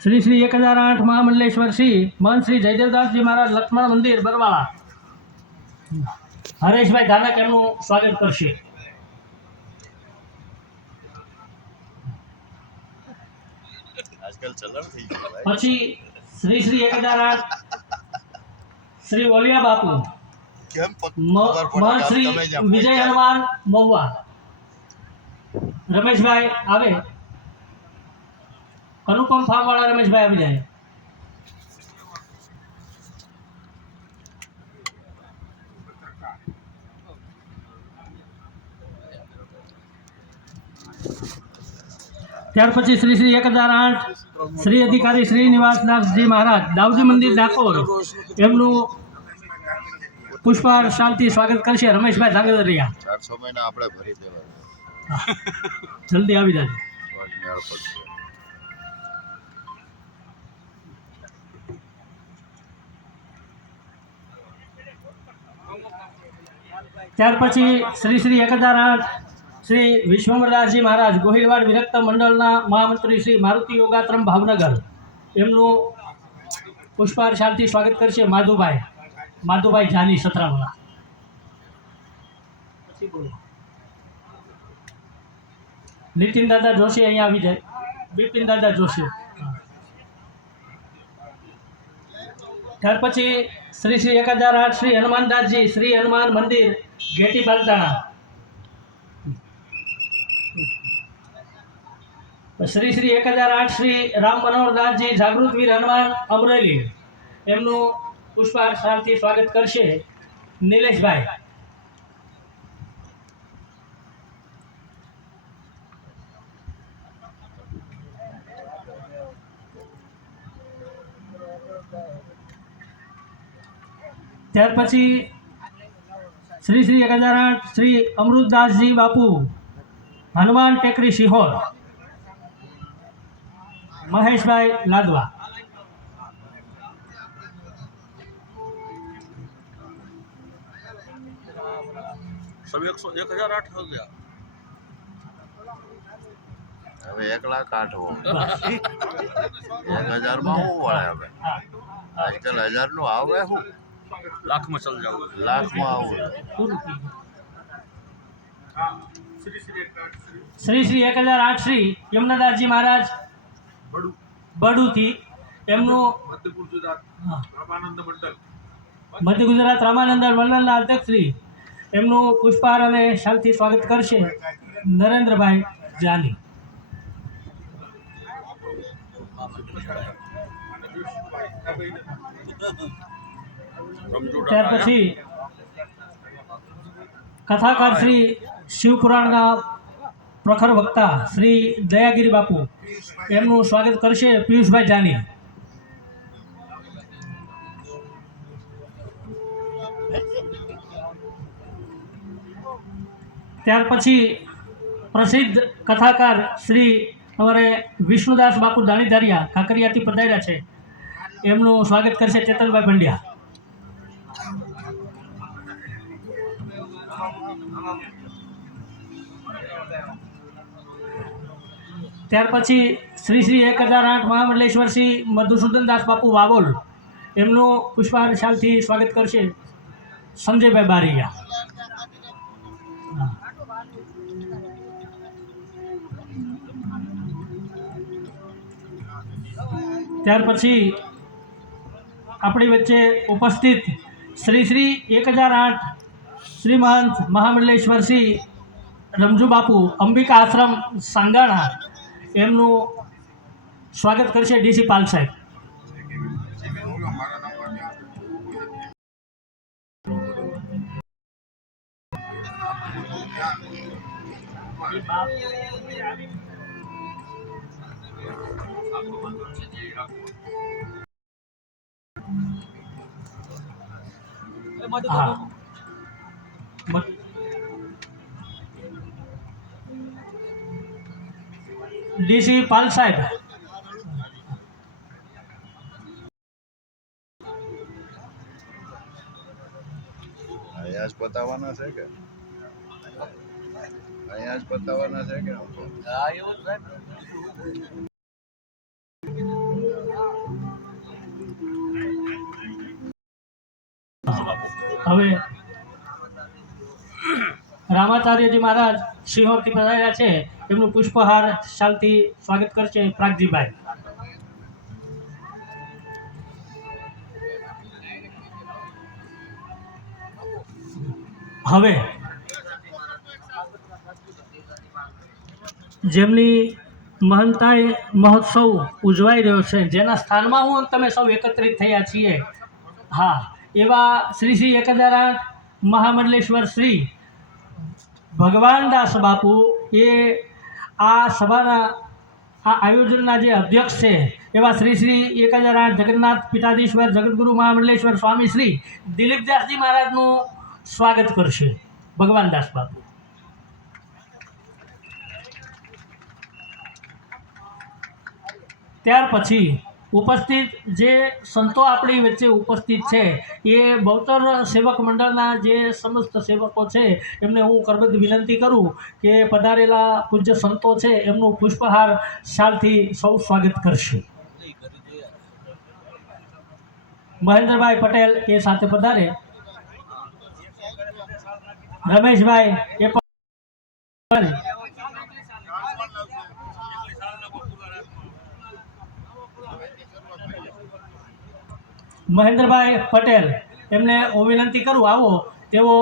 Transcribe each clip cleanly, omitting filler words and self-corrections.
श्री श्री 1008 महामंडलेश्वर श्री महंत श्री जयदेवदास जी महाराज लक्ष्मण मंदिर बरवाला हरेश भाई धानक एमનું સ્વાગત કરશે। આજકાલ ચલણ થઈ ગયું ભાઈ। પછી શ્રી શ્રી 1008 શ્રી ઓલિયા બાપુ કેમ महंत श्री विजय हनुमान महुआ रमेश भाई आवे अनुपम फार्म वाला रमेश भाई આવી જાય। ત્યાર પછી શ્રી શ્રી 1008 શ્રી અધિકારી શ્રીનિવાસદાસજી મહારાજ દાઉજી મંદિર ડાકોર એમનું પુષ્પાર શાંતિ સ્વાગત કરશે રમેશભાઈ ધાંગધરિયા। 400 મહિના આપણે ભરી દેવા જલ્દી આવી જાય। ત્યાર પછી શ્રી શ્રી 1008 श्री विश्वम्बरदासजी महाराज गोहिलवाड़ विरक्त मंडलना महामंत्री श्री मारुति योगाश्रम भावनगर एमनु पुष्पार शांति स्वागत करशे माधुभाई जानी सत्रावाला। नितिन दादा जोशी अहीं आवी जाय। बिपिन दादा जोशी। त्यार पछी श्री श्री 1008 श्री हनुमानदासजी श्री हनुमान मंदिर गेटी बालताणा श्री श्री 1008 श्री राम मनोहर दास जी जागृत वीर हनुमान अमरेली एमनु पुष्पार शांति स्वागत करशे नीलेश भाई। त्यार पछी श्री श्री 1008 श्री अमृतदास जी बापू हनुमान टेकरी सिहोर महेश भाई लादवा। सब 1008 हो गया। હવે 1,08,000 हो 1000 માં હું વળે હવે આજકાલ 1000 નું આવે હું लाख में चल जाओ। લાખ માં આવું। श्री श्री 1008 श्री यमुनादास जी महाराज बड़ू थी एमनु मध्य गुजरात रामानंद मंडलना अध्यक्ष श्री एमनु पुष्पहार अने शांति स्वागत करशे नरेंद्र भाई जानी। त्यार पछी कथाकार श्री शिवपुराणना प्रखर वक्ता श्री दयागिरी बापू एमनु स्वागत करशे पीयूष भाई जानी। त्यार पछी प्रसिद्ध कथाकार श्री अमरे विष्णुदास बापू दाणीधारिया काकरियाथी पधार्या छे एमनु स्वागत करशे चेतनभाई पंड्या। त्यार पछी श्री श्री 1008 महामंडलेश्वर श्री मधुसूदन दास बापू वावोल एमनु पुष्पहार शांति स्वागत करशे संजय भाई बारिया। त्यार पछी अपनी वच्चे उपस्थित श्री श्री 1008 श्री महंत महामंडलेश्वर श्री रमजू बापू अंबिका आश्रम सांगाणा एमनु स्वागत करशे डीसी पाल साहेब। डीसी पाल साहेब અહીંયા જ પતાવવાના છે કે અહીંયા જ પતાવવાના છે કે હા એવું જ થાય। હવે રામાચાર્યજી મહારાજ સિંહોરથી પધાર્યા છે, એમનું પુષ્પહાર શાલથી સ્વાગત કરશે પ્રાગજીભાઈ. હવે જેમની મહંતાઈ મહોત્સવ ઉજવાઈ રહ્યો છે, જેના સ્થાનમાં હું તમે સૌ એકત્રિત થયા છીએ, હા, એવા શ્રી શ્રી 1008 મહામંડલેશ્વર શ્રી ભગવાનદાસ બાપુ એ આ સભાના આ આયોજનના જે અધ્યક્ષ છે, એવા શ્રી શ્રી 1008 જગન્નાથ પીઠાધીશ્વર જગતગુરુ મહામંડલેશ્વર સ્વામી શ્રી દિલીપદાસજી મહારાજનું સ્વાગત કરશે ભગવાનદાસ બાપુ. ત્યાર પછી ઉપસ્થિત જે સંતો આપણી વચ્ચે ઉપસ્થિત છે, એ બહુતર સેવક મંડળના જે સમસ્ત સેવકો છે, એમને હું કરબદ્ધ વિનંતી કરું કે પધારેલા પૂજ્ય સંતો છે, એમનું પુષ્પહાર શાલથી સૌ સ્વાગત કરશે. મહેન્દ્રભાઈ પટેલ એ સાથે પધારે, રમેશભાઈ એ પણ મહેન્દ્રભાઈ પટેલ એમને હું વિનંતી કરું આવો તેઓ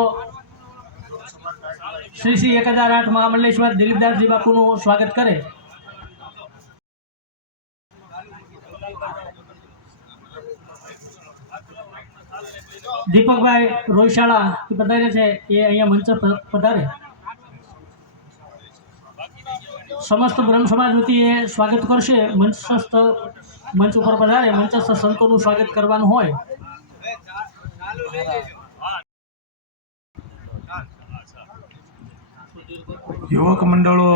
શ્રી શ્રી 1008 મહામંડલેશ્વર દિલીપદાસજી બાપુનું સ્વાગત કરે. દીપકભાઈ રોયશાળા પધારે છે, એ અહીંયા મંચ પધારે. સમસ્ત બ્રહ્મ સમાજ વતી એ સ્વાગત કરશે. મંચ ઉપર પધારે, મંચસ્થ સંતોનું સ્વાગત કરવાનું હોય. યુવક મંડળો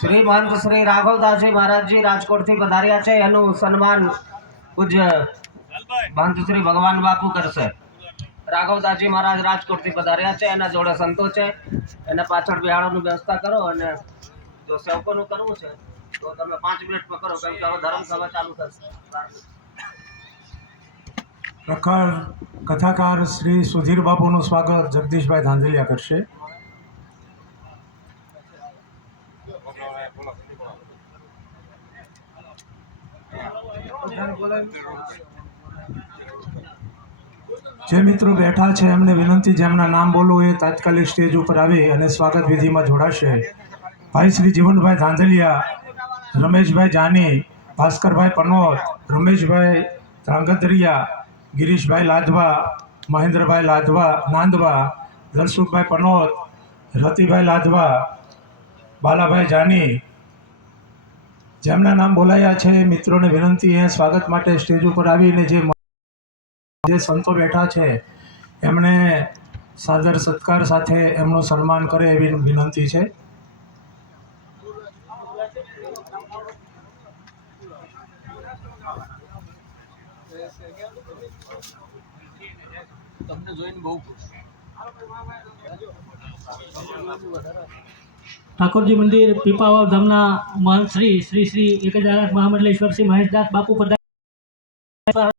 શ્રી મહંત શ્રી રાઘવદાસજી મહારાજજી રાજકોટથી પધાર્યા છે, એનું સન્માન પૂજ્ય મહંત શ્રી ભગવાન બાપુ કરશે. રાઘવદાસજી મહારાજ રાજકોટથી પધાર્યા છે, એના જોડે સંતો છે, એને પાછળ બિહાડવાની વ્યવસ્થા કરો, અને જો સેવકોનું કરવું છે તો તમે 5 મિનિટ પકડો, કેમ કે હવે ધર્મસભા ચાલુ થશે. પ્રખર કથાકાર શ્રી સુધીર બાપુનું સ્વાગત જગદીશભાઈ ધાંધલિયા કરશે. જે મિત્રો બેઠા છે એમને વિનંતી, જેમના નામ બોલવું એ તાત્કાલિક સ્ટેજ ઉપર આવી અને સ્વાગત વિધિમાં જોડાશે. ભાઈ શ્રી જીવનભાઈ ધાંધલિયા, રમેશભાઈ જાની, ભાસ્કરભાઈ પનોત, રમેશભાઈ ત્રાંગધરિયા, ગિરીશભાઈ લાધવા, મહેન્દ્રભાઈ લાધવા નાંદવા, દલસુખભાઈ પનોત, રતિભાઈ લાધવા, બાલાભાઈ જાની, જેમના નામ બોલાયા છે મિત્રોને વિનંતી એ સ્વાગત માટે સ્ટેજ ઉપર આવીને જે સંતો બેઠા છે એમણે સાદર સત્કાર સાથે એમનું સન્માન કરે એવી વિનંતી છે. તમને જોઈને બહુ ખુશ. ઠાકોરજી મંદિર પીપાવાવ ધામના મહંત શ્રી શ્રી શ્રી 1008 મહામંડલેશ્વર શ્રી મહેશદાસ બાપુ પધાર્યા.